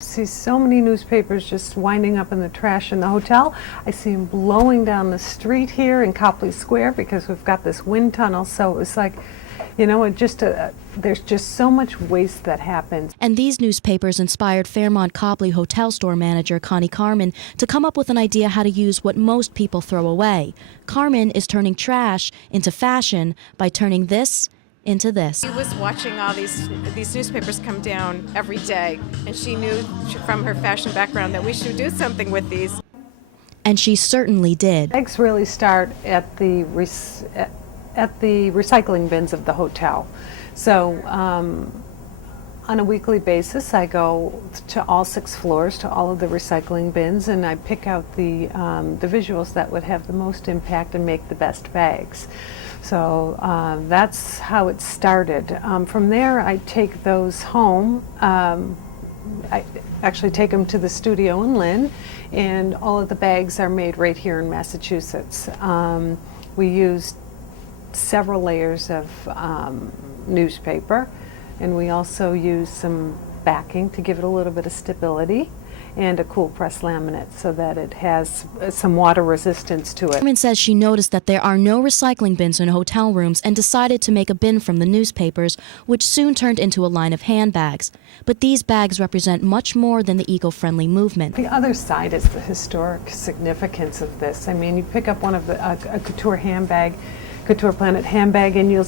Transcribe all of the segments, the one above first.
I see so many newspapers just winding up in the trash in the hotel. I see them blowing down the street here in Copley Square because we've got this wind tunnel. So it was like, you know, there's just so much waste that happens. And these newspapers inspired Fairmont Copley hotel store manager Connie Carmen to come up with an idea how to use what most people throw away. Carmen is turning trash into fashion by turning this into this. She was watching all these newspapers come down every day, and she knew from her fashion background that we should do something with these. And she certainly did. Bags really start at the recycling bins of the hotel. So on a weekly basis, I go to all 6 floors, to all of the recycling bins, and I pick out the visuals that would have the most impact and make the best bags. So that's how it started. From there, I take those home. I actually take them to the studio in Lynn, and all of the bags are made right here in Massachusetts. We use several layers of newspaper, and we also use some backing to give it a little bit of stability, and a cool press laminate so that it has some water resistance to it. Carmen says she noticed that there are no recycling bins in hotel rooms and decided to make a bin from the newspapers, which soon turned into a line of handbags. But these bags represent much more than the eco-friendly movement. The other side is the historic significance of this. I mean, you pick up one of a couture handbag, Couture Planet handbag, and you'll,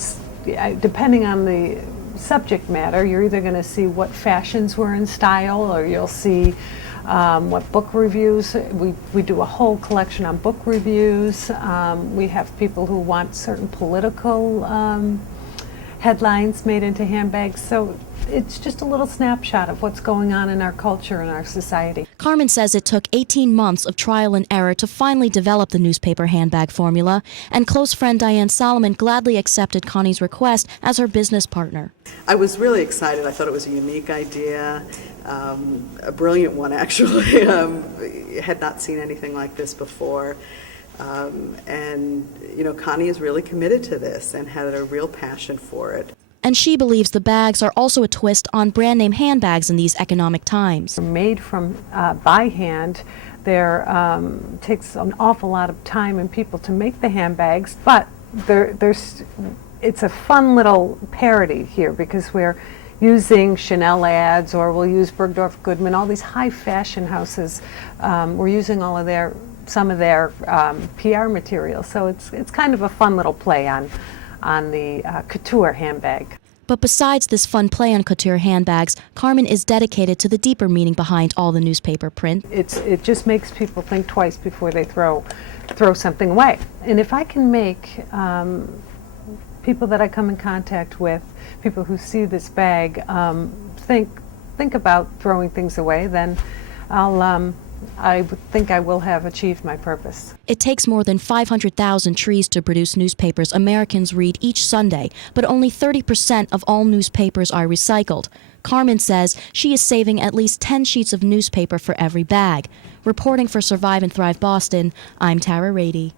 depending on the subject matter, you're either going to see what fashions were in style, or you'll see what book reviews. We do a whole collection on book reviews. We have people who want certain political headlines made into handbags. So it's just a little snapshot of what's going on in our culture and our society. Carmen says it took 18 months of trial and error to finally develop the newspaper handbag formula, and close friend Diane Solomon gladly accepted Connie's request as her business partner. I was really excited. I thought it was a unique idea, a brilliant one actually. Had not seen anything like this before. And you know, Connie is really committed to this and had a real passion for it. And she believes the bags are also a twist on brand name handbags in these economic times. They're made from by hand. There takes an awful lot of time and people to make the handbags, but it's a fun little parody here because we're using Chanel ads, or we'll use Bergdorf Goodman, all these high fashion houses. We're using some of their PR material, so it's kind of a fun little play on the couture handbag. But besides this fun play on couture handbags, Carmen is dedicated to the deeper meaning behind all the newspaper print. It just makes people think twice before they throw something away. And if I can make people that I come in contact with, people who see this bag, think about throwing things away, then I think I will have achieved my purpose. It takes more than 500,000 trees to produce newspapers Americans read each Sunday, but only 30% of all newspapers are recycled. Carmen says she is saving at least 10 sheets of newspaper for every bag. Reporting for Survive and Thrive Boston, I'm Tara Rady.